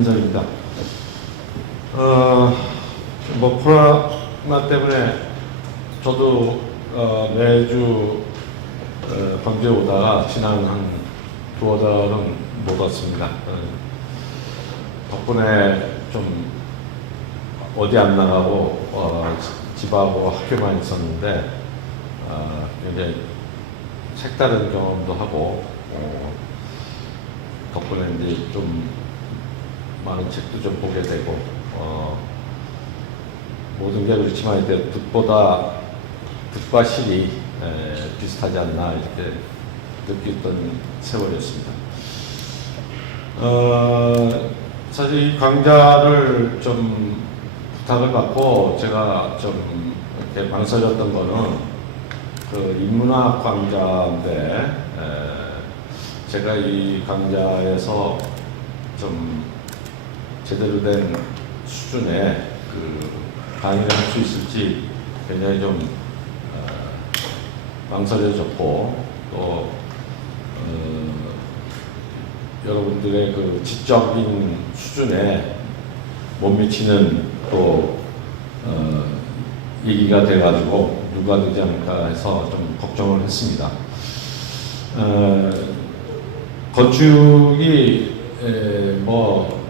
한민석입니다. 뭐 코로나 때문에 저도 매주 광주에 오다가 지난 한 두어 달은 못 왔습니다. 덕분에 좀 어디 안 나가고 집하고 학교만 있었는데 굉장히 색다른 경험도 하고 덕분에 이제 좀 많은 책도 좀 보게 되고 모든 게 그렇지만 이제 뜻과 실이 비슷하지 않나 이렇게 느꼈던 세월이었습니다. 사실 이 강좌를 좀 부탁을 받고 제가 좀 이렇게 망설였던 거는 그 인문학 강좌인데 제가 이 강좌에서 좀 제대로 된 수준의 그 강의를 할 수 있을지 굉장히 좀 망설여졌고 또 여러분들의 그 지적인 수준에 못 미치는 또 얘기가 돼가지고 누가 되지 않을까 해서 좀 걱정을 했습니다. 건축이 뭐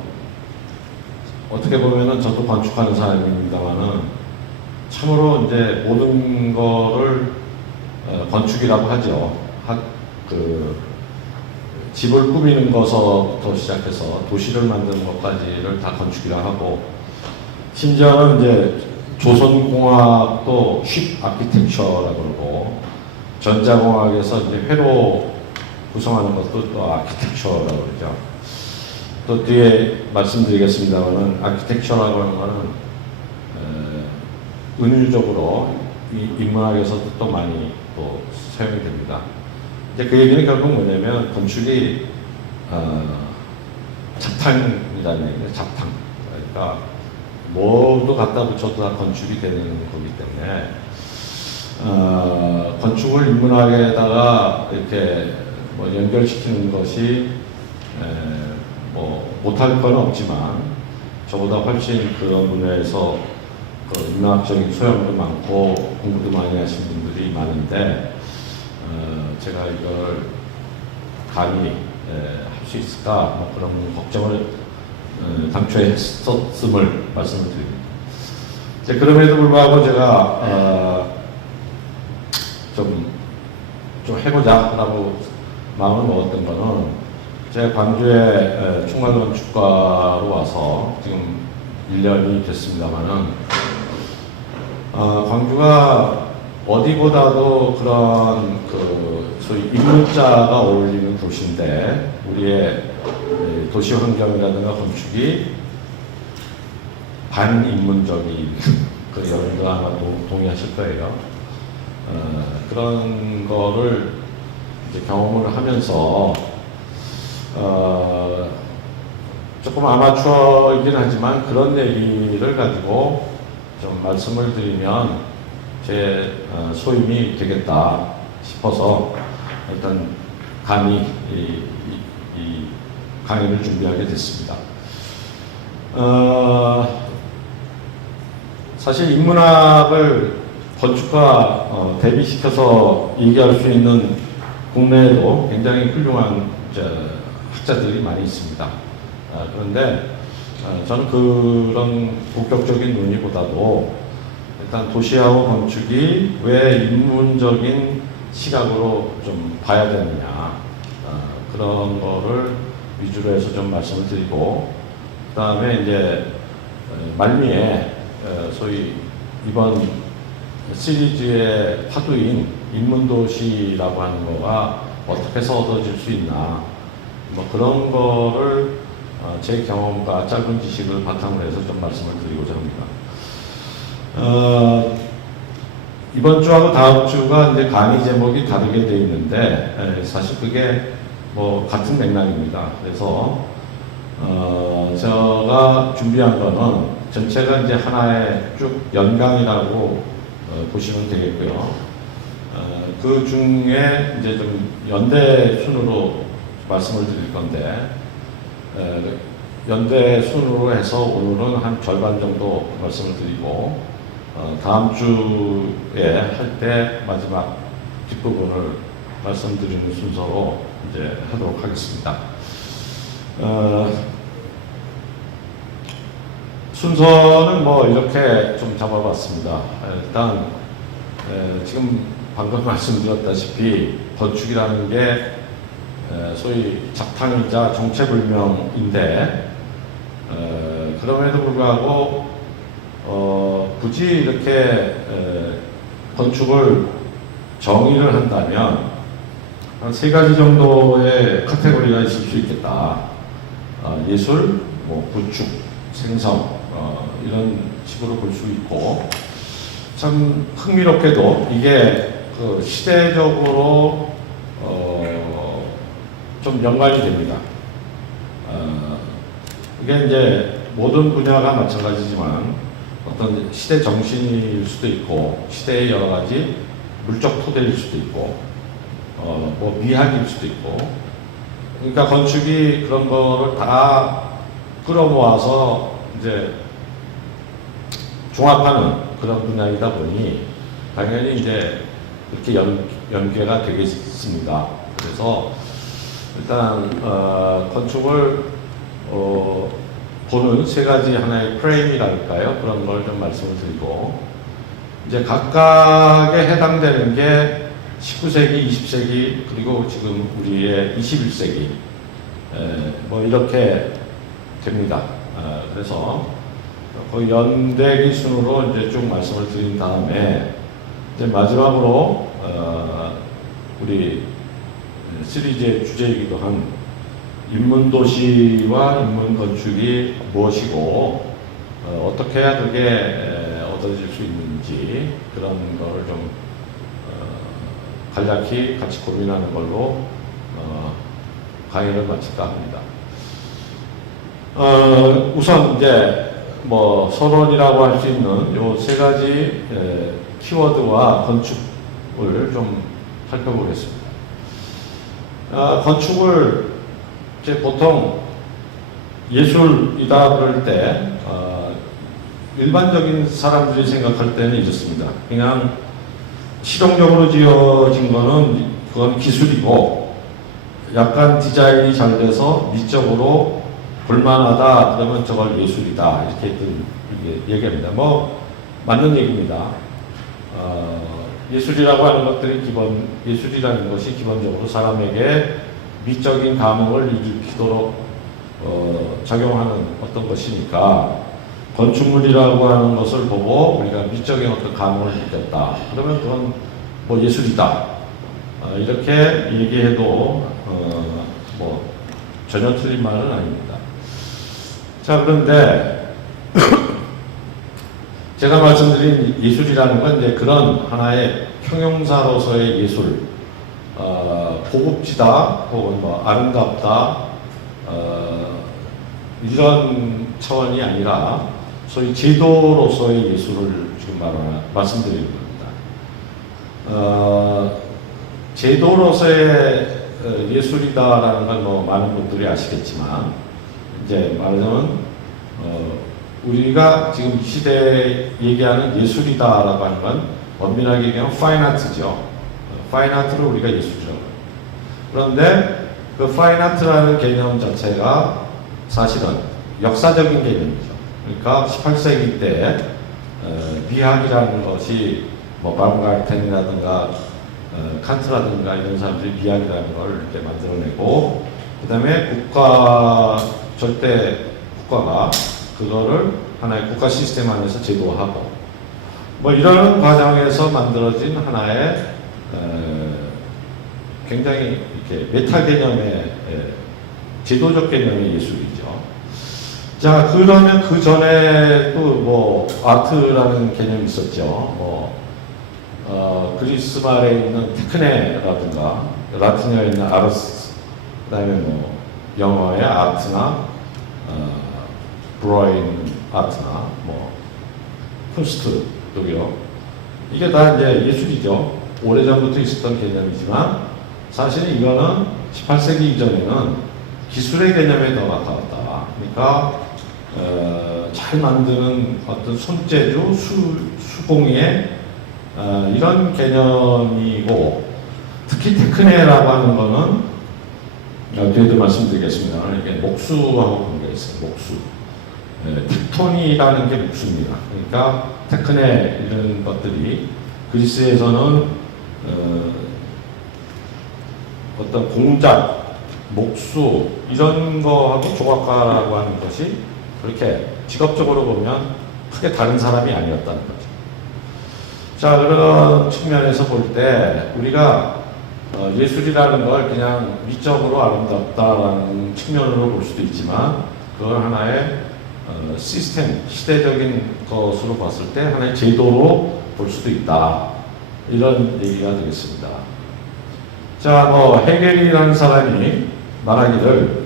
어떻게 보면은 저도 건축하는 사람입니다만은 참으로 이제 모든 거를 건축이라고 하죠. 그 집을 꾸미는 것부터 시작해서 도시를 만드는 것까지를 다 건축이라 하고 심지어는 이제 조선공학도 쉽 아키텍처라고 그러고 전자공학에서 이제 회로 구성하는 것도 또 아키텍처라고 그러죠. 또 뒤에 말씀드리겠습니다만은 아키텍처라고 하는 거는 은유적으로 인문학에서도 또 많이 또 사용이 됩니다. 이제 그 얘기는 결국 뭐냐면 건축이 잡탕이라는 얘기예요. 잡탕. 그러니까 뭐도 갖다 붙여도 다 건축이 되는 거기 때문에 건축을 인문학에다가 이렇게 뭐 연결시키는 것이 뭐 못할 건 없지만 저보다 훨씬 그런 분야에서 그 인문학적인 소양도 많고 공부도 많이 하신 분들이 많은데 제가 이걸 감히 할 수 있을까 뭐 그런 걱정을 당초에 했었음을 말씀을 드립니다. 그럼에도 불구하고 제가 좀 해보자라고 마음을 먹었던 거는 제가 광주에 충만건축과로 와서 지금 1년이 됐습니다만은 광주가 어디보다도 그런 그 소위 인문자가 어울리는 도시인데 우리의 도시 환경이라든가 건축이 반인문적인 그 여러분들 아마 동의하실 거예요. 그런 거를 이제 경험을 하면서 조금 아마추어이긴 하지만 그런 얘기를 가지고 좀 말씀을 드리면 제 소임이 되겠다 싶어서 일단 감히 이 강의를 준비하게 됐습니다. 사실 인문학을 건축과 대비시켜서 얘기할 수 있는 국내에도 굉장히 훌륭한 학자들이 많이 있습니다. 그런데 저는 그런 본격적인 논의보다도 일단 도시하고 건축이 왜 인문적인 시각으로 좀 봐야 되느냐 그런 거를 위주로 해서 좀 말씀을 드리고 그 다음에 이제 말미에 소위 이번 시리즈의 파도인 인문도시라고 하는 거가 어떻게 해서 얻어질 수 있나 뭐 그런 거를 제 경험과 짧은 지식을 바탕으로 해서 좀 말씀을 드리고자 합니다. 이번 주하고 다음 주가 이제 강의 제목이 다르게 되어 있는데 사실 그게 뭐 같은 맥락입니다. 그래서 제가 준비한 거는 전체가 이제 하나의 쭉 연강이라고 보시면 되겠고요. 그 중에 이제 좀 연대 순으로 말씀을 드릴 건데 연대 순으로 해서 오늘은 한 절반 정도 말씀을 드리고 다음 주에 할 때 마지막 뒷부분을 말씀드리는 순서로 이제 하도록 하겠습니다. 순서는 뭐 이렇게 좀 잡아봤습니다. 일단 지금 방금 말씀드렸다시피 건축이라는 게 소위 작탕이자 정체불명인데 그럼에도 불구하고 굳이 이렇게 건축을 정의를 한다면 한 세 가지 정도의 카테고리가 있을 수 있겠다. 예술, 뭐 구축, 생성 이런 식으로 볼 수 있고 참 흥미롭게도 이게 그 시대적으로 좀 연관이 됩니다. 이게 이제 모든 분야가 마찬가지지만 어떤 시대 정신일 수도 있고 시대의 여러 가지 물적 토대일 수도 있고 뭐 미학일 수도 있고 그러니까 건축이 그런 거를 다 끌어모아서 이제 종합하는 그런 분야이다 보니 당연히 이제 이렇게 연계가 되겠습니다. 그래서 일단 건축을 보는 세 가지 하나의 프레임이랄까요? 그런 걸 좀 말씀을 드리고 이제 각각에 해당되는 게 19세기, 20세기 그리고 지금 우리의 21세기 뭐 이렇게 됩니다. 그래서 그 연대기 순으로 이제 쭉 말씀을 드린 다음에 이제 마지막으로 우리 시리즈의 주제이기도 한 인문도시와 인문건축이 무엇이고 어떻게 해야 그게 얻어질 수 있는지 그런 거를 좀 간략히 같이 고민하는 걸로 강의를 마칠까 합니다. 우선 이제 뭐 서론이라고 할 수 있는 요 세 가지 키워드와 건축을 좀 살펴보겠습니다. 건축을 이제 보통 예술이다 그럴 때 일반적인 사람들이 생각할 때는 이렇습니다. 그냥 실용적으로 지어진 거는 그건 기술이고 약간 디자인이 잘 돼서 미적으로 볼만하다 그러면 저걸 예술이다 이렇게 얘기합니다. 뭐 맞는 얘기입니다. 예술이라고 하는 것들이 예술이라는 것이 기본적으로 사람에게 미적인 감흥을 일으키도록 작용하는 어떤 것이니까 건축물이라고 하는 것을 보고 우리가 미적인 어떤 감흥을 느꼈다. 그러면 그건 뭐 예술이다. 이렇게 얘기해도 뭐 전혀 틀린 말은 아닙니다. 자, 그런데 제가 말씀드린 예술이라는 건 이제 그런 하나의 형용사로서의 예술, 고급지다 혹은 뭐 아름답다 이런 차원이 아니라 소위 제도로서의 예술을 지금 말씀드리는 겁니다. 제도로서의 예술이다라는 건 뭐 많은 분들이 아시겠지만 이제 말하자면 우리가 지금 이 시대에 얘기하는 예술이다라고 하는 건 엄밀하게 얘기하면 파인아트죠. 파인아트를 우리가 예술이라고 합니다. 그런데 그 파인아트라는 개념 자체가 사실은 역사적인 개념이죠. 그러니까 18세기 때 미학이라는 것이 뭐 바움가르텐이라든가 칸트라든가 이런 사람들이 미학이라는 걸 이렇게 만들어내고 그 다음에 절대 국가가 그거를 하나의 국가 시스템 안에서 제도화하고 뭐 이런 과정에서 만들어진 하나의 굉장히 이렇게 메타 개념의 제도적 개념의 예술이죠. 자, 그러면 그 전에 또 뭐 아트라는 개념이 있었죠. 뭐 그리스 말에 있는 테크네라든가 라틴어에 있는 아르스, 그다음에 뭐 영어의 아트나 브로인 아트나 뭐 쿤스트 독일어 이게 다 이제 예술이죠. 오래전부터 있었던 개념이지만 사실 이거는 18세기 이전에는 기술의 개념에 더 가까웠다. 그러니까 잘 만드는 어떤 손재주, 수공예 이런 개념이고, 특히 테크네라고 하는 거는 뒤에도 말씀드리겠습니다. 이게 목수하고 관계가 있어요. 목수. 텍톤이라는 게 목수입니다. 그러니까 테크네 이런 것들이 그리스에서는 어떤 공작, 목수 이런 거하고 조각가라고 하는 것이 그렇게 직업적으로 보면 크게 다른 사람이 아니었다는 거죠. 자, 그런 측면에서 볼 때 우리가 예술이라는 걸 그냥 미적으로 아름답다라는 측면으로 볼 수도 있지만, 그걸 하나의 시스템, 시대적인 것으로 봤을 때 하나의 제도로 볼 수도 있다. 이런 얘기가 되겠습니다. 자, 헤겔이라는 사람이 말하기를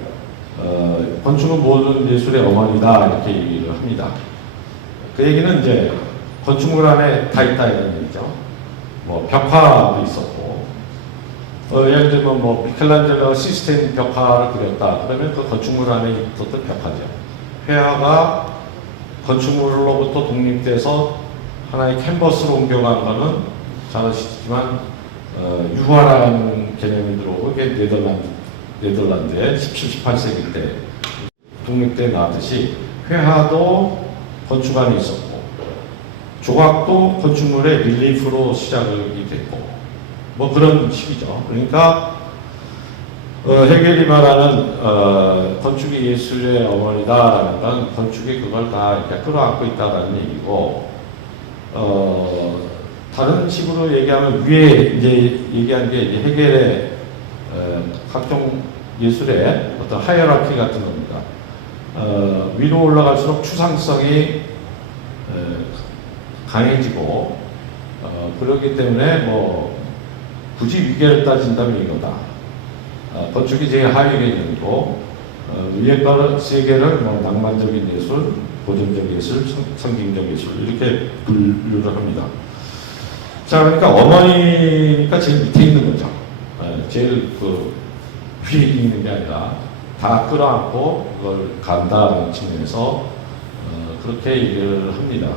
건축은 모든 예술의 어머니다 이렇게 얘기를 합니다. 그 얘기는 이제 건축물 안에 다 있다 이런 얘기죠. 벽화도 있었고, 예를 들면 미켈란젤로가 시스템 벽화를 그렸다 그러면 그 건축물 안에 있었던 벽화죠. 회화가 건축물로부터 독립돼서 하나의 캔버스로 옮겨간 거는 잘 아시지만 유화라는 개념이 들어오고, 그게 네덜란드의 17, 18세기 때 독립돼 나왔듯이 회화도 건축 안에 있었고, 조각도 건축물의 릴리프로 시작이 됐고, 그런 식이죠. 그러니까 헤겔이 말하는 건축이 예술의 어머니다라는 건 건축이 그걸 다 이렇게 끌어안고 있다라는 얘기고, 다른 식으로 얘기하면 위에 이제 얘기한 게 이제 헤겔의 각종 예술의 어떤 하이어라키 같은 겁니다. 위로 올라갈수록 추상성이 강해지고, 그렇기 때문에 굳이 위계를 따진다면 이거다. 건축이 제일 하위 개념이고, 위에 거는 세 개를 낭만적인 예술, 고전적 예술, 성경적 예술 이렇게 분류를 합니다. 자, 그러니까 어머니니까 제일 밑에 있는 거죠. 제일 위에 있는 게 아니라 다 끌어안고 그걸 간다는 측면에서 그렇게 얘기를 합니다.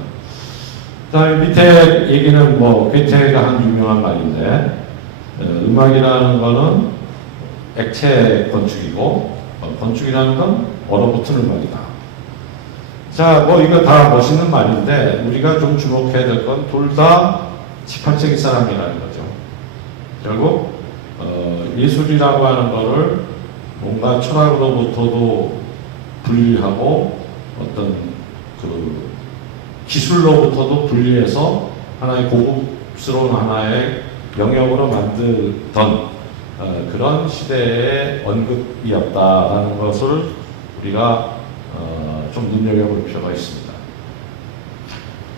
다음에 밑에 얘기는 괴테가 한 유명한 말인데, 음악이라는 거는 액체 건축이고 건축이라는 건 얼어붙은 음악이다. 자, 이거 다 멋있는 말인데 우리가 좀 주목해야 될 건 둘 다 18세기 사람이라는 거죠. 결국 예술이라고 하는 거를 뭔가 철학으로부터도 분리하고 어떤 기술로부터도 분리해서 하나의 고급스러운 하나의 영역으로 만들던 그런 시대의 언급이었다라는 것을 우리가 좀 눈여겨볼 필요가 있습니다.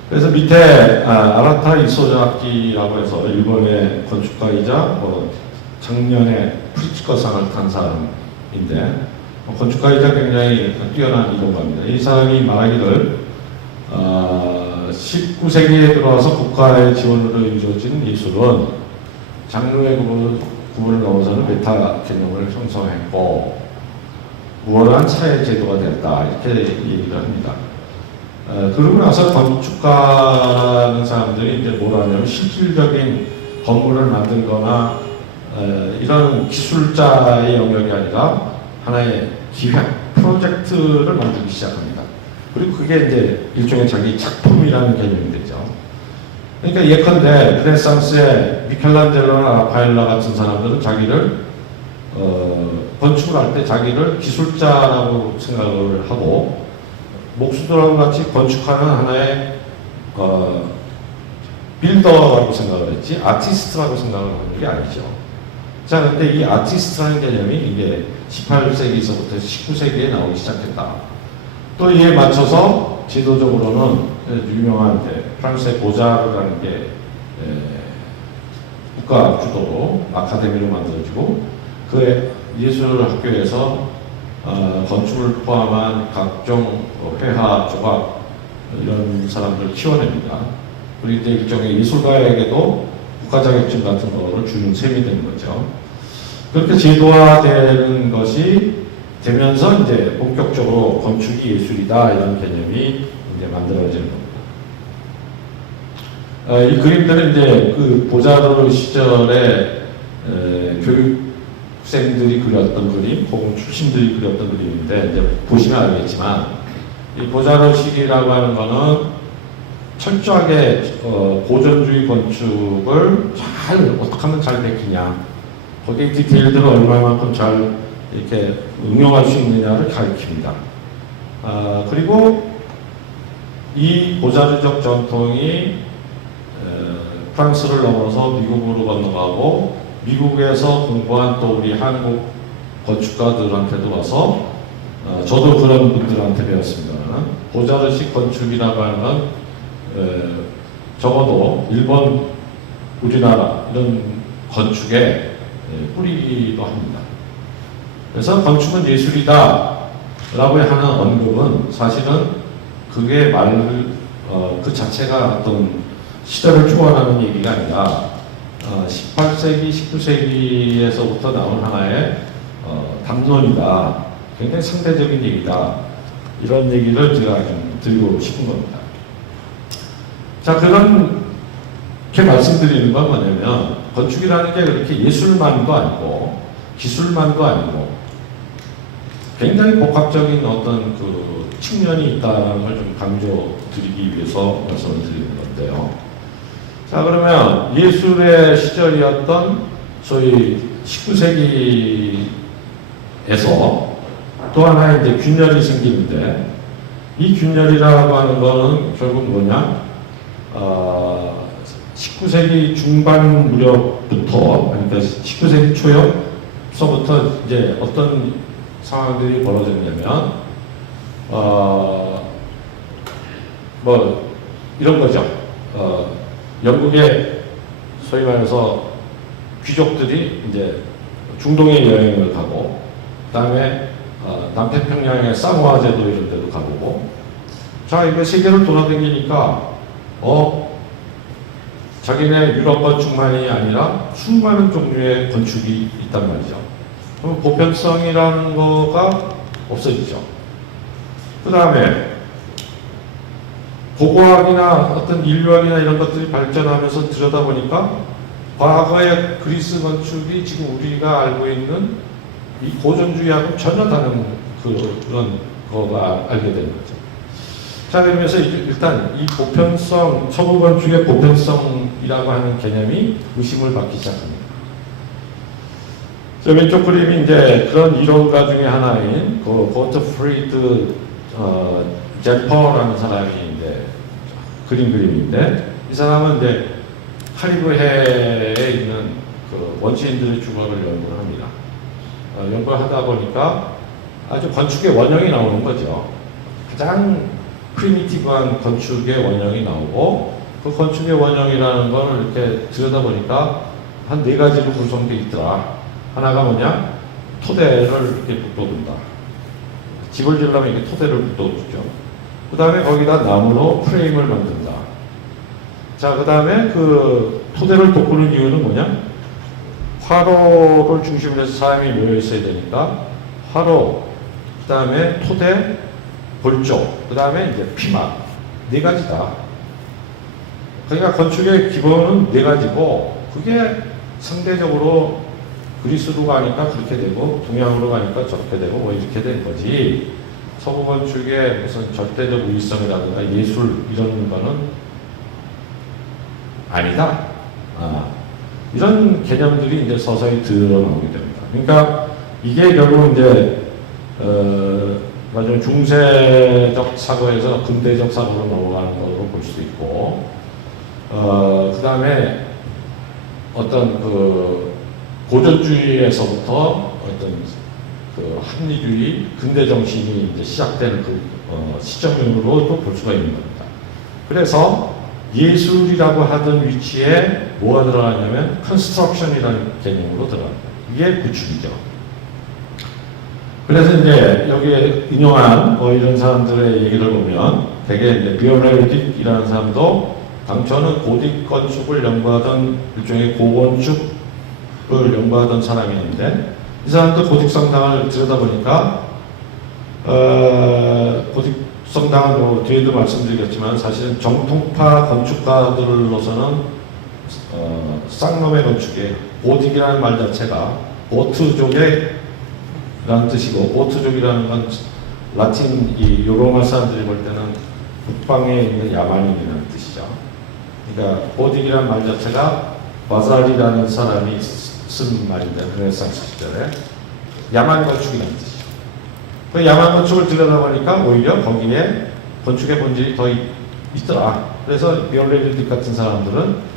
그래서 밑에 아라타 이소자키라고 해서 일본의 건축가이자 작년에 프리츠커상을 탄 사람인데, 건축가이자 굉장히 뛰어난 이론가입니다. 이 사람이 말하기를 19세기에 들어와서 국가의 지원으로 이루어진 예술은 장르의 구분을 넘어서는 메타 개념을 형성했고 우월한 사회 제도가 됐다, 이렇게 얘기를 합니다. 그러고 나서 건축가라는 사람들이 이제 뭘 하냐면 실질적인 건물을 만들거나 이런 기술자의 영역이 아니라 하나의 기획, 프로젝트를 만들기 시작합니다. 그리고 그게 이제 일종의 자기 작품이라는 개념이 되죠. 그러니까 예컨대 르네상스의 미켈란젤로나 라파엘라 같은 사람들은 자기를 건축을 할 때 자기를 기술자라고 생각을 하고, 목수들하고 같이 건축하는 하나의 빌더라고 생각을 했지 아티스트라고 생각을 하는 게 아니죠. 자, 근데 이 아티스트라는 개념이 이게 18세기에서부터 19세기에 나오기 시작했다. 또 이에 맞춰서 지도적으로는 유명한 프랑스의 보자르라는 게 국가 주도로 아카데미로 만들어지고, 그 예술학교에서 건축을 포함한 각종 회화, 조각 이런 사람들을 키워냅니다. 그리고 이제 일종의 예술가에게도 국가 자격증 같은 거를 주는 셈이 되는 거죠. 그렇게 제도화되는 것이 되면서 이제 본격적으로 건축이 예술이다 이런 개념이 이제 만들어지는 겁니다. 이 그림들은 이제 그 보자르 시절에 교육생들이 그렸던 그림, 혹은 출신들이 그렸던 그림인데 이제 보시면 알겠지만 이 보자르식이라고 하는 거는 철저하게 고전주의 건축을 어떻게 하면 잘 베끼냐, 거기에 디테일들을 얼마만큼 잘 이렇게 응용할 수 있느냐를 가리킵니다. 그리고 이 보자르적 전통이 프랑스를 넘어서 미국으로 건너가고 미국에서 공부한 또 우리 한국 건축가들한테도 와서 저도 그런 분들한테 배웠습니다만 보자르식 건축이라고 하는 건 적어도 일본, 우리나라 이런 건축의 뿌리기도 합니다. 그래서 건축은 예술이다 라고 하는 언급은 사실은 그게 그 자체가 어떤 시대를 초월하는 얘기가 아니라 18세기, 19세기에서부터 나온 하나의 담론이다. 굉장히 상대적인 얘기다. 이런 얘기를 제가 좀 드리고 싶은 겁니다. 자, 그렇게 말씀드리는 건 뭐냐면 건축이라는 게 그렇게 예술만도 아니고 기술만도 아니고 굉장히 복합적인 어떤 그 측면이 있다는 걸 좀 강조드리기 위해서 말씀을 드리는 건데요. 자, 그러면 예술의 시절이었던 소위 19세기에서 또 하나의 이제 균열이 생기는데 이 균열이라고 하는 거는 결국 뭐냐? 19세기 중반 무렵부터, 그러니까 19세기 초역서부터 이제 어떤 상황들이 벌어졌냐면, 뭐, 이런 거죠. 영국의 소위 말해서 귀족들이 이제 중동에 여행을 가고, 그 다음에 남태평양의 사모아 제도 이런 데도 가보고, 자, 이거 세계를 돌아다니니까, 자기네 유럽 건축만이 아니라 수많은 종류의 건축이 있단 말이죠. 그럼 보편성이라는 거가 없어지죠. 그 다음에 고고학이나 어떤 인류학이나 이런 것들이 발전하면서 들여다보니까 과거의 그리스 건축이 지금 우리가 알고 있는 이 고전주의하고 전혀 다른 그런 거가 알게 되는 거죠. 자, 그러면서 일단 이 보편성, 서구 건축의 보편성이라고 하는 개념이 의심을 받기 시작합니다. 저 왼쪽 그림이 이제 그런 이론가 중에 하나인 고트프리드 젠퍼라는 사람이 이제 그림인데 이 사람은 이제 카리브해에 있는 그 원시인들의 주거를 연구를 합니다. 연구를 하다 보니까 아주 건축의 원형이 나오는 거죠. 가장 프리미티브한 건축의 원형이 나오고 그 건축의 원형이라는 걸 이렇게 들여다보니까 한 4가지로 구성되어 있더라. 하나가 뭐냐? 토대를 이렇게 묶어둔다. 집을 지으려면 이렇게 토대를 묶어두죠. 그 다음에 거기다 나무로 프레임을 만든다. 자, 그 다음에 그 토대를 돋구는 이유는 뭐냐? 화로를 중심으로 해서 사람이 모여 있어야 되니까 화로, 그 다음에 토대, 골조, 그 다음에 이제 피막, 4가지다. 그러니까 건축의 기본은 4가지고 그게 상대적으로 그리스로 가니까 그렇게 되고 동양으로 가니까 저렇게 되고 뭐 이렇게 된 거지. 서구 건축의 무슨 절대적 우위성이라든가 예술 이런 거는 아니다. 이런 개념들이 이제 서서히 드러나오게 됩니다. 그러니까 이게 결국 이제 나중에 중세적 사고에서 근대적 사고로 넘어가는 것으로 볼 수 있고, 그 다음에 어떤 그 고전주의에서부터 어떤 그 합리주의, 근대 정신이 이제 시작되는 그 시점으로도 볼 수가 있는 겁니다. 그래서 예술이라고 하던 위치에 뭐가 들어가냐면 컨스트럭션이라는 개념으로 들어갑니다. 이게 구축이죠. 그래서 이제 여기에 인용한 이런 사람들의 얘기를 보면 되게 이제 비오레틱이라는 사람도 당초는 고딕 건축을 연구하던 일종의 고건축을 연구하던 사람이 있는데 이 사람도 고딕 성당을 들여다보니까 고딕성당은 뭐 뒤에도 말씀드리겠지만 사실은 정통파 건축가들로서는 쌍놈의 건축이에요. 고딕이라는 말 자체가 보트족이라는 뜻이고, 보트족이라는 건 라틴 이 로마 사람들이 볼 때는 북방에 있는 야만인이라는 뜻이죠. 그러니까 고딕이라는 말 자체가 바살이라는 사람이 쓴 말인데, 르네상스 시절에 야만 건축이라는 뜻이죠. 그 야만 건축을 들여다보니까 오히려 거기에 건축의 본질이 더 있더라. 그래서 비올레리드 같은 사람들은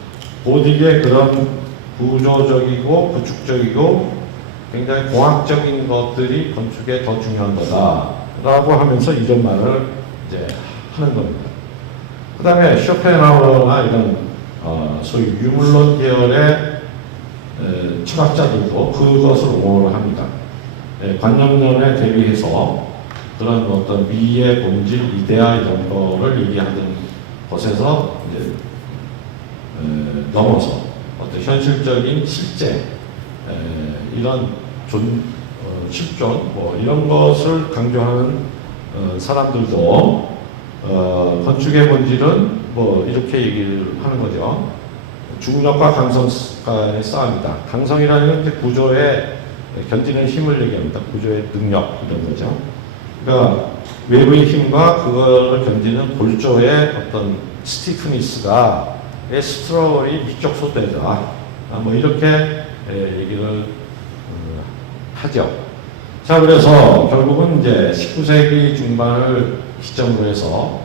고딕의 그런 구조적이고 구축적이고 굉장히 공학적인 것들이 건축에 더 중요한 거다라고 하면서 이런 말을 이제 하는 겁니다. 그 다음에 쇼펜하우어나 이런 소위 유물론 계열의 철학자들도 그것을 옹호를 합니다. 관념론에 대비해서 그런 어떤 미의 본질, 이데아 이런 거를 얘기하는 것에서 이제 넘어서 어떤 현실적인 실제 이런 실존 뭐 이런 것을 강조하는 사람들도 건축의 본질은 뭐 이렇게 얘기를 하는 거죠. 중력과 강성간의 싸움이다. 강성이라는 게 구조에 견디는 힘을 얘기합니다. 구조의 능력 이런 거죠. 그러니까 외부의 힘과 그걸 견디는 골조의 어떤 스티프니스가 스트로이 미적 소대다. 뭐 이렇게 얘기를 하죠. 자, 그래서 결국은 이제 19세기 중반을 기점으로 해서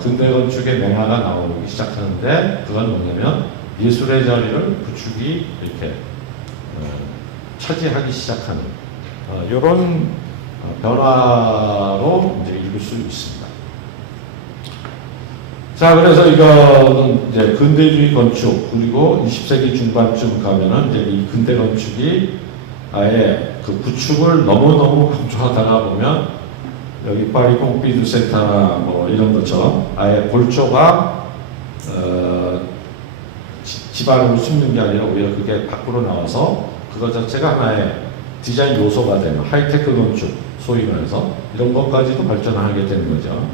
근대 건축의 맹화가 나오기 시작하는데, 그건 뭐냐면 예술의 자리를 구축이 이렇게 차지하기 시작하는 이런 변화로 이제 읽을 수 있습니다. 자, 그래서 이거는 이제 근대주의 건축, 그리고 20세기 중반쯤 가면은 이제 이 근대 건축이 아예 그 구축을 너무너무 강조하다가 보면 여기 파리 퐁피두 센터나 뭐 이런 것처럼 아예 골조가 집안으로 숨는 게 아니라 오히려 그게 밖으로 나와서 그것 자체가 하나의 디자인 요소가 되는 하이테크 건축, 소위 말해서 이런 것까지도 발전하게 되는 거죠.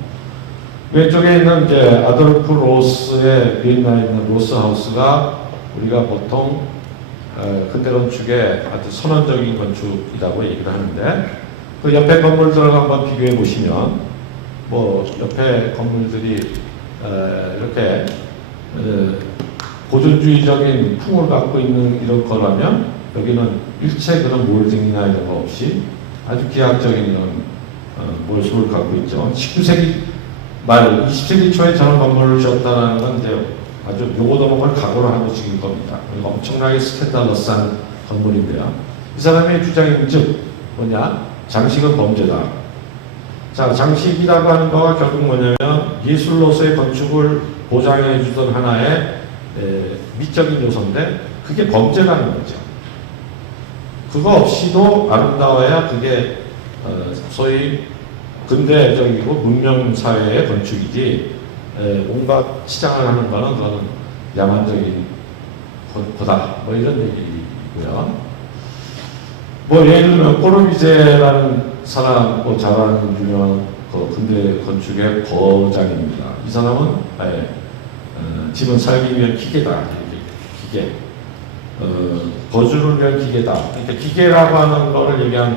왼쪽에 있는 이제 아돌프 로스의 비엔나에 있는 로스 하우스가 우리가 보통 근대 건축의 아주 선언적인 건축이라고 얘기를 하는데, 그 옆에 건물들을 한번 비교해 보시면 뭐 옆에 건물들이 이렇게 고전주의적인 풍을 갖고 있는 이런 거라면, 여기는 일체 그런 몰딩이나 이런 거 없이 아주 기하학적인 이런 모습을 갖고 있죠. 19세기 말 20세기 초에 저런 건물을 지었다는 건 이제 아주 요거도목을 각오를 하고 지은 겁니다. 엄청나게 스캔달러스한 건물인데요. 이 사람의 주장인 즉 뭐냐? 장식은 범죄다. 자, 장식이라고 하는 거가 결국 뭐냐면 예술로서의 건축을 보장해 주던 하나의 미적인 요소인데, 그게 범죄라는 거죠. 그거 없이도 아름다워야 그게 소위 근대적이고 문명사회의 건축이지, 뭔가 치장을 하는 거는 그거는 야만적인 거다. 뭐 이런 얘기고요. 뭐 예를 들면 꼬르비제라는 사람, 뭐 잘하는 유명한 그 근대 건축의 거장입니다. 이 사람은 아예 집은 살기 위한 기계다. 기계. 거주를 위한 기계다. 그러니까 기계라고 하는 거를 얘기한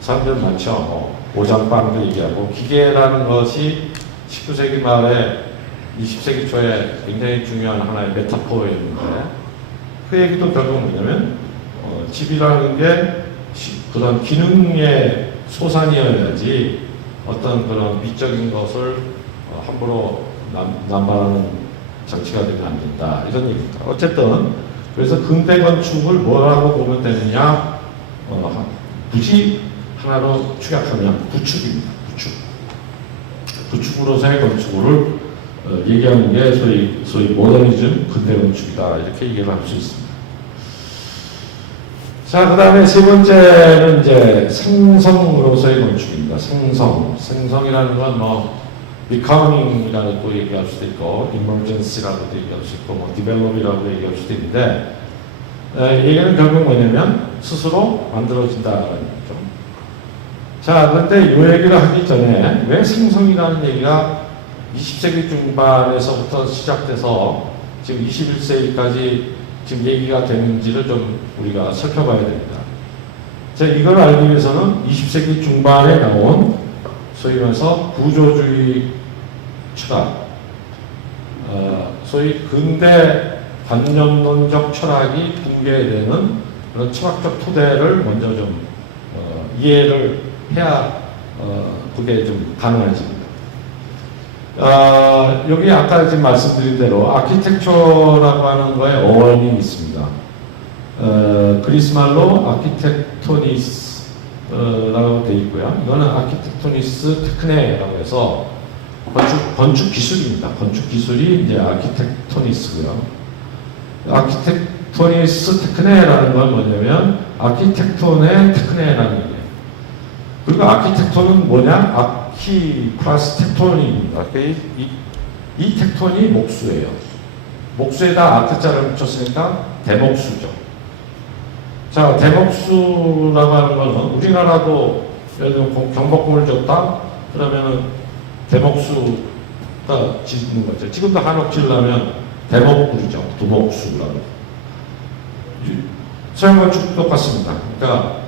사람들 많죠. 오장빵도 얘기하고, 기계라는 것이 19세기 말에 20세기 초에 굉장히 중요한 하나의 메타포였는데, 그 얘기도 결국 뭐냐면 집이라는 게 그런 기능의 소산이어야지 어떤 그런 미적인 것을 함부로 남발하는 장치가 되면 안 된다, 이런 얘기입니다. 어쨌든 그래서 근대 건축을 뭐라고 보면 되느냐, 굳이 하나로 축약하면 구축입니다. 구축으로서의 건축을 얘기하는 게 소위 모더니즘 근대 건축이다, 이렇게 얘기를 할 수 있습니다. 자, 그 다음에 세 번째는 이제 생성으로서의 건축입니다. 생성이라는 건 뭐 becoming이라고 얘기할 수도 있고, emergency라고도 얘기할 수 있고, 뭐 develop이라고 얘기할 수도 있는데, 얘기는 결국 뭐냐면 스스로 만들어진다는 거죠. 자, 그런데 이 얘기를 하기 전에 왜 생성이라는 얘기가 20세기 중반에서부터 시작돼서 지금 21세기까지 지금 얘기가 되는지를 좀 우리가 살펴봐야 됩니다. 자, 이걸 알기 위해서는 20세기 중반에 나온 소위 말해서 구조주의 철학, 소위 근대 관념론적 철학이 붕괴되는 그런 철학적 토대를 먼저 좀 이해를 해야 그게 좀 가능해집니다. 여기 아까 지금 말씀드린 대로 아키텍처라고 하는 거에 어원이 있습니다. 그리스 말로 아키텍토니스라고 되어 있고요. 이거는 아키텍토니스 테크네라고 해서 건축 기술입니다. 건축 기술이 이제 아키텍토니스고요. 아키텍토니스 테크네라는 건 뭐냐면 아키텍톤의 테크네라는 얘기예요. 그리고 아키텍톤은 뭐냐? 아키 플러스 텍톤입니다. 이 텍톤이 목수예요. 목수에다 아크자를 붙였으니까 대목수죠. 자, 대목수라고 하는 것은 우리나라도 예를 들면 경복궁을 줬다? 그러면은 대목수가 짓는 거죠. 지금도 한옥 지으려면 대목불이죠. 두목수라고. 서양 건축도 똑같습니다. 그러니까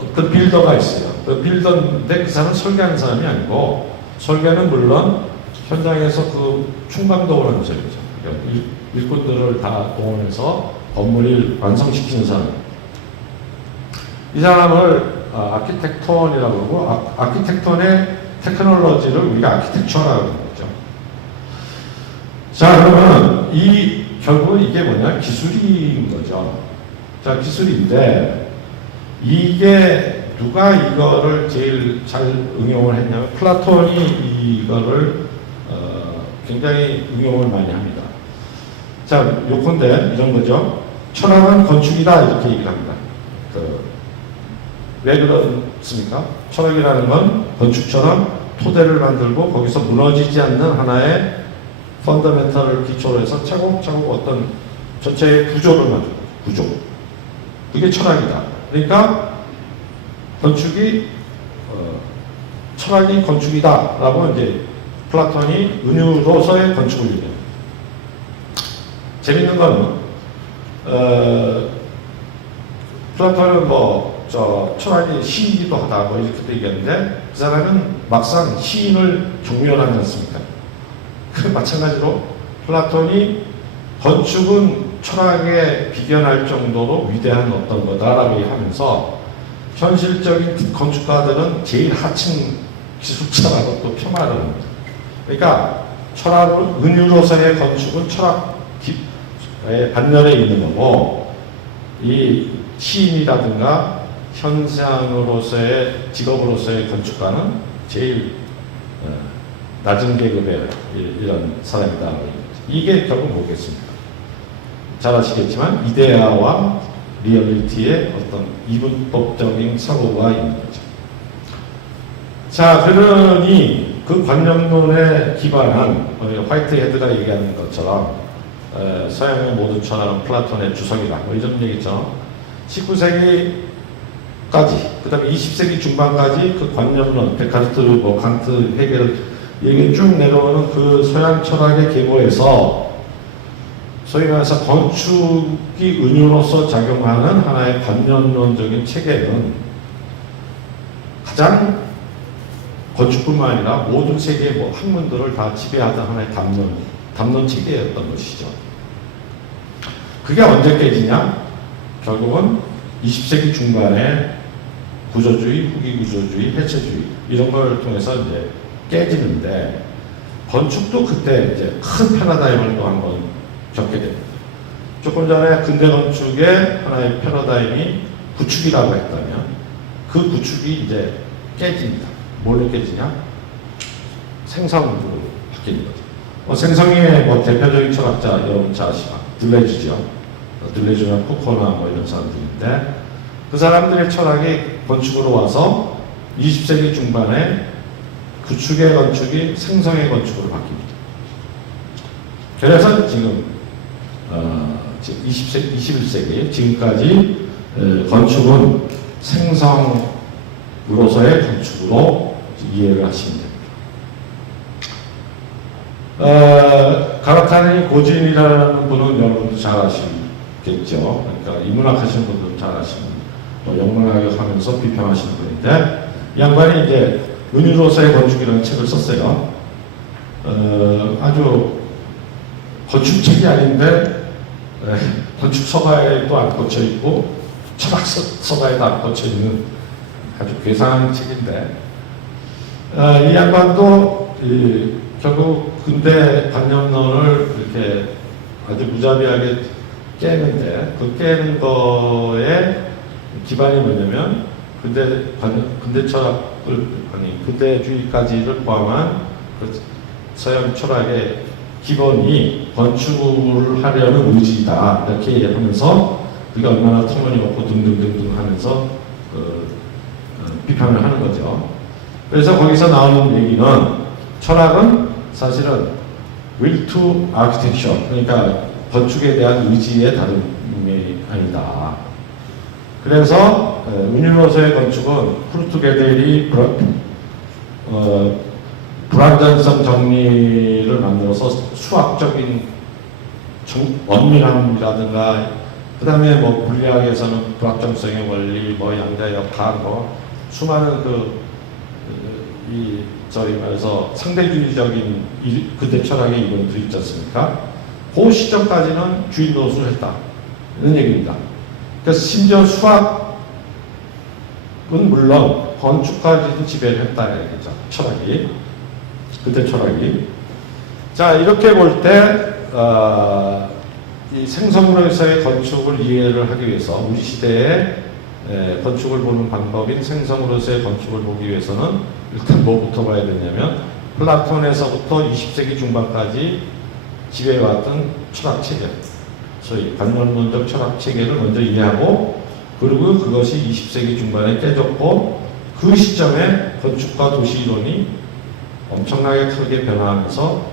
어떤 빌더가 있어요. 그 빌더인데 그 사람은 설계하는 사람이 아니고 설계는 물론 현장에서 그 충감독을 하는 사람이죠. 그러니까 일꾼들을 다 동원해서 건물을 완성시키는 사람. 이 사람을 아키텍톤이라고 그러고 아키텍톤의 테크놀로지를 우리가 아키텍처라고 하는 거죠. 자, 그러면 결국은 이게 뭐냐? 기술인 거죠. 자, 기술인데 이게 누가 이거를 제일 잘 응용을 했냐면 플라톤이 이거를 굉장히 응용을 많이 합니다. 자, 요건데 이런 거죠. 철학은 건축이다 이렇게 얘기를 합니다. 왜 그렇습니까? 철학이라는 건 건축처럼 토대를 만들고 거기서 무너지지 않는 하나의 펀더멘탈을 기초로 해서 차곡차곡 어떤 전체의 구조를 만들고 구조. 그게 철학이다. 그러니까 철학이 건축이다라고 이제 플라톤이 은유로서의 건축을 얘기해요. 재밌는 거는 플라톤은 철학이 시이기도 하다 뭐 이렇게 얘기했는데 그 사람은 막상 시인을 경멸하지 않습니까? 그 마찬가지로 플라톤이 건축은 철학에 비견할 정도로 위대한 어떤 거다라고 하면서 현실적인 건축가들은 제일 하층 기술자라고 또 폄하를 합니다. 그러니까 철학을 은유로서의 건축은 철학의 반면에 있는 거고 이 시인이라든가 현상으로서의 직업으로서의 건축가는 제일 낮은 계급의 이런 사람이다. 이게 결국 뭐겠습니까? 잘 아시겠지만 이데아와 리얼리티의 어떤 이분법적인 사고가 있는 거죠. 자, 그러니 그 관념론에 기반한 화이트헤드가 얘기하는 것처럼 서양의 모든 철학은 플라톤의 주석이다. 뭐 이런 얘기죠. 19세기까지, 그 다음에 20세기 중반까지 그 관념론, 데카르트, 칸트, 헤겔 얘기 쭉 내려오는 그 서양 철학의 계보에서 소위 말해서 건축이 은유로서 작용하는 하나의 관념론적인 체계는 가장 건축뿐만 아니라 모든 세계의 학문들을 다 지배하던 하나의 담론 체계였던 것이죠. 그게 언제 깨지냐? 결국은 20세기 중반에 구조주의, 후기구조주의, 해체주의 이런 걸 통해서 이제 깨지는데 건축도 그때 이제 큰 패러다임을 또 한번 겪게 됩니다. 조금 전에 근대 건축의 하나의 패러다임이 구축이라고 했다면 그 구축이 이제 깨집니다. 뭘로 깨지냐? 생성으로 바뀌는 거죠. 생성의 대표적인 철학자 여러분 잘 아시죠? 들레주죠. 들레주나 푸코나 이런 사람들인데 그 사람들의 철학이 건축으로 와서 20세기 중반에 구축의 건축이 생성의 건축으로 바뀝니다. 그래서 지금 21세기 지금까지 건축은 생성으로서의 건축으로 이해를 하시면 됩니다. 가라타니 고진이라는 분은 여러분도 잘 아시겠죠. 그러니까 인문학 하시는 분들 잘 아시는 또 영문학을 하면서 비평하시는 분인데, 이 양반이 이제 은유로서의 건축이라는 책을 썼어요. 아주 건축책이 아닌데 건축 서가에도 안 꽂혀 있고 철학 서가에도 안 꽂혀 있는 아주 괴상한 책인데, 이 양반도 결국 근대 관념론을 이렇게 아주 무자비하게 깨는데, 그 깨는 거에 기반이 뭐냐면 근대 철학을, 아니 근대주의까지를 포함한 그 서양 철학의 기본이 건축을 하려는 의지다, 이렇게 하면서 우리가 얼마나 터무니없고 등등등등 하면서 비판을 하는 거죠. 그래서 거기서 나오는 얘기는, 철학은 사실은 will to architecture, 그러니까 건축에 대한 의지의 다름이 아니다. 그래서 은유로서의 건축은 프루트게델이 불완전성 정리를 만들어서 수학적인 원리함이라든가, 그 다음에 뭐 물리학에서는 불확정성의 원리, 뭐 양자역학, 뭐 수많은 저희 말해서 상대주의적인 근대 철학의 이론들이 있지 않습니까? 그 시점까지는 주인 노릇을 했다, 이런 얘기입니다. 그래서 심지어 수학은 물론 건축까지도 지배를 했다, 얘기죠. 철학이, 그때 철학이. 자, 이렇게 볼 때 이 생성으로서의 건축을 이해를 하기 위해서, 우리 시대의 건축을 보는 방법인 생성으로서의 건축을 보기 위해서는 일단 뭐부터 봐야 되냐면, 플라톤에서부터 20세기 중반까지 지배해왔던 철학 체계, 소위 관념론적 철학 체계를 먼저 이해하고, 그리고 그것이 20세기 중반에 깨졌고, 그 시점에 건축과 도시 이론이 엄청나게 크게 변화하면서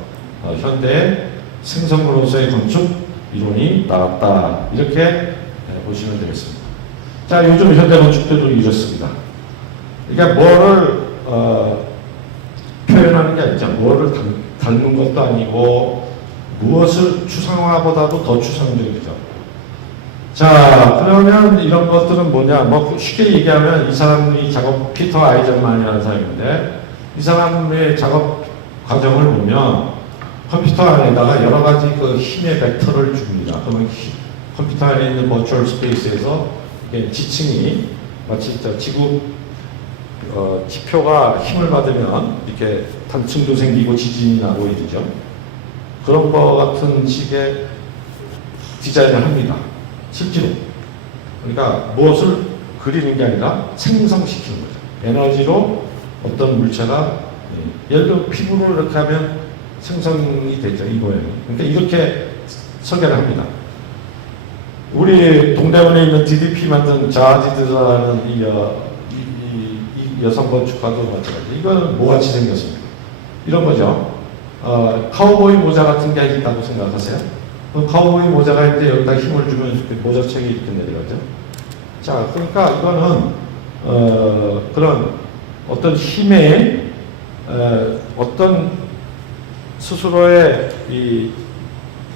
현대의 생성으로서의 건축 이론이 나왔다, 이렇게 보시면 되겠습니다. 자, 요즘 현대 건축들도 이렇습니다. 그러니까 뭐를 표현하는 게 아니죠. 뭐를 닮은 것도 아니고 무엇을 추상화보다도 더 추상적이죠. 자, 그러면 이런 것들은 뭐냐? 뭐 쉽게 얘기하면, 이 사람이 피터 아이젠만이라는 사람인데, 이 사람의 작업 과정을 보면 컴퓨터 안에다가 여러 가지 그 힘의 벡터를 줍니다. 그러면 컴퓨터 안에 있는 버추얼 스페이스에서 지층이 마치 지구 지표가 힘을 받으면 이렇게 단층도 생기고 지진이 나고 이러죠. 그런 거 같은 식의 디자인을 합니다, 실제로. 그러니까 무엇을 그리는 게 아니라 생성시키는 거죠. 에너지로 어떤 물체가, 예를 들어 피부를 이렇게 하면 생성이 되죠, 이 모양이. 그러니까 이렇게 설계를 합니다. 우리 동대문에 있는 DDP 만든 자하디드라는 이 여성 건축가도 마찬가지. 이거는 뭐같이 생겼습니까? 이런 거죠. 카우보이 모자 같은 게 있다고 생각하세요? 카우보이 모자가 할 때 여기다 힘을 주면 모자책이 이렇게 내려가죠. 자, 그러니까 이거는 그런 어떤 힘의 어떤 스스로의 이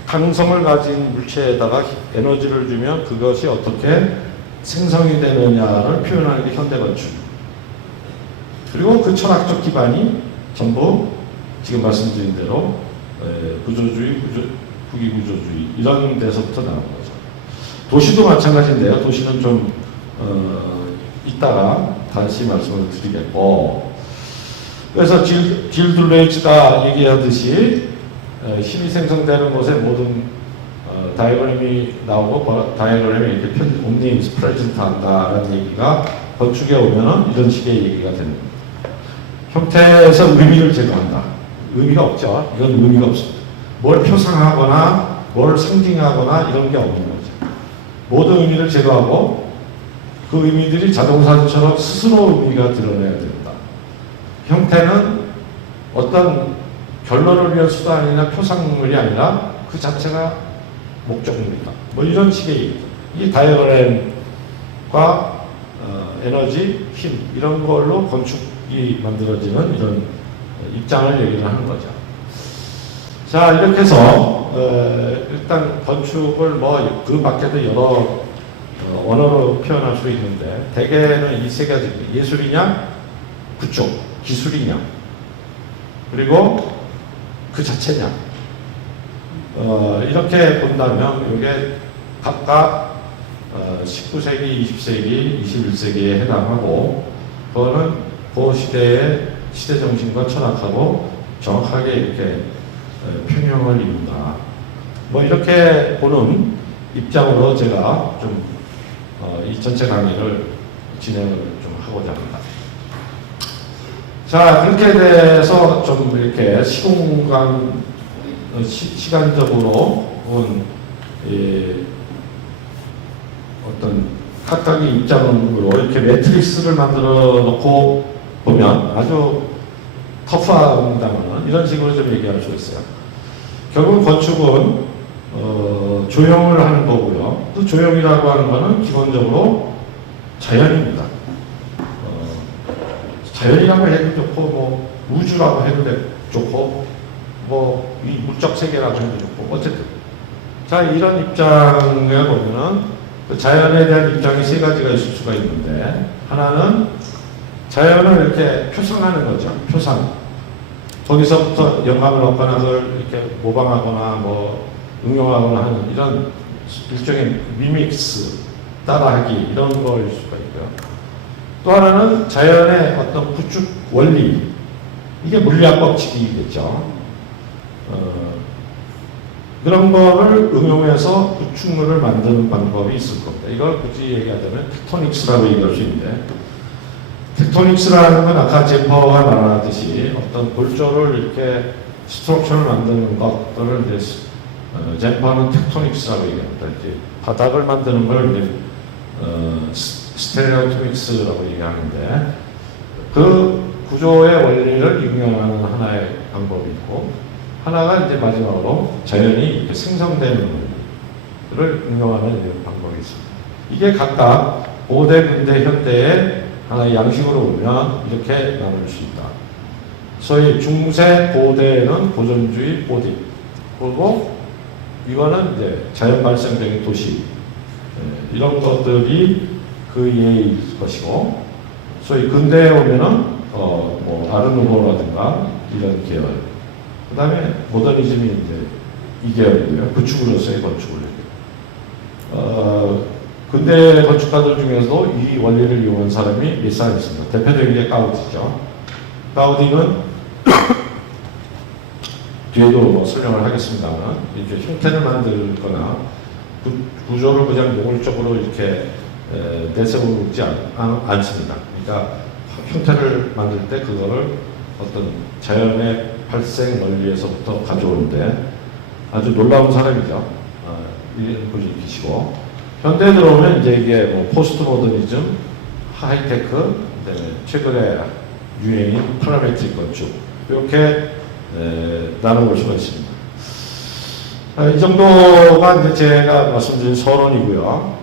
강성을 가진 물체에다가 에너지를 주면 그것이 어떻게 생성이 되느냐를 표현하는 게 현대건축. 그리고 그 철학적 기반이 전부 지금 말씀드린 대로 구조주의, 후기구조주의 이런 데서부터 나온 거죠. 도시도 마찬가지인데요. 도시는 좀 이따가 다시 말씀을 드리겠고, 그래서 질 둘레이츠가 얘기하듯이 힘이 생성되는 곳에 모든 다이어그램이 나오고, 다이어그램이 이렇게 옴니스 프레젠트 한다라는 얘기가 건축에 오면은 이런 식의 얘기가 됩니다. 형태에서 의미를 제거한다. 의미가 없죠. 이건 의미가 없습니다. 뭘 표상하거나 뭘 상징하거나 이런 게 없는 거죠. 모든 의미를 제거하고 그 의미들이 자동사처럼 스스로 의미가 드러내야 된다. 형태는 어떤 결론을 위한 수단이나 표상물이 아니라 그 자체가 목적물이다. 뭐 이런 식의 얘기죠. 이 다이어그램과 에너지, 힘 이런 걸로 건축이 만들어지는 이런 입장을 얘기를 하는 거죠. 자, 이렇게 해서 일단 건축을 뭐 그 밖에도 여러 언어로 표현할 수 있는데 대개는 이 세 가지, 예술이냐, 그쪽, 기술이냐, 그리고 그 자체냐, 이렇게 본다면 이게 각각 19세기, 20세기, 21세기에 해당하고 그거는 그 시대의 시대 정신과 철학하고 정확하게 이렇게 평형을 이룬다. 뭐 이렇게 보는 입장으로 제가 좀 이 전체 강의를 진행을 좀 하고자 합니다. 자, 그렇게 돼서 좀 이렇게 시간적으로 어떤 각각의 입장으로 이렇게 매트리스를 만들어 놓고 보면 아주 터프합니다만 이런 식으로 좀 얘기할 수 있어요. 결국 건축은 조형을 하는 거고요. 또 조형이라고 하는 거는 기본적으로 자연입니다. 자연이라고 해도 좋고, 뭐 우주라고 해도 좋고, 뭐 이 물적 세계라고 해도 좋고, 어쨌든 자, 이런 입장에 보면은 그 자연에 대한 입장이 세 가지가 있을 수가 있는데 하나는 자연을 이렇게 표상하는 거죠. 표상. 거기서부터 영감을 얻거나 그걸 이렇게 모방하거나 뭐 응용하거나 하는 이런 일종의 미믹스, 따라하기 이런 거일 수가 있고요. 또 하나는 자연의 어떤 구축 원리, 이게 물리학 법칙이겠죠. 그런 거를 응용해서 구축물을 만드는 방법이 있을 겁니다. 이걸 굳이 얘기하자면 텍토닉스라고 얘기할 수 있는데, 텍토닉스라는 건 아까 제퍼가 말하듯이 어떤 골조를 이렇게 스트럭처를 만드는 것들을 이제 제퍼는 텍토닉스라고 얘기합니다. 이제 바닥을 만드는 걸 이제 스테레오토믹스라고 얘기하는데, 그 구조의 원리를 응용하는 하나의 방법이 있고, 하나가 이제 마지막으로 자연이 이렇게 생성되는 원리를 응용하는 방법이 있습니다. 이게 각각 고대, 근대, 현대의 하나의 양식으로 보면 이렇게 나눌 수 있다. 소위 중세 고대에는 고전주의, 고딕, 그리고 이거는 이제 자연 발생적인 도시, 이런 것들이 그 이해일 것이고, 소위 근대에 오면은 뭐 아르누보라든가 이런 계열, 그 다음에 모더니즘이 이제 이 계열이고요. 구축으로서의 건축을 해요. 근대 건축가들 중에서도 이 원리를 이용한 사람이 몇 사람 있습니다. 대표적인 게 가우디죠. 가우디는 뒤에도 뭐 설명을 하겠습니다만, 이제 형태를 만들거나 구조를 그냥 노골적으로 이렇게 내세우지 않습니다. 그러니까 형태를 만들 때 그거를 어떤 자연의 발생 원리에서부터 가져오는데 아주 놀라운 사람이죠. 이런 분이 계시고, 현대에 들어오면 이제 이게 뭐 포스트 모더니즘, 하이테크, 최근에 유행인 파라메트릭 건축, 이렇게 나눠볼 수가 있습니다. 이 정도가 이제 제가 말씀드린 서론이고요.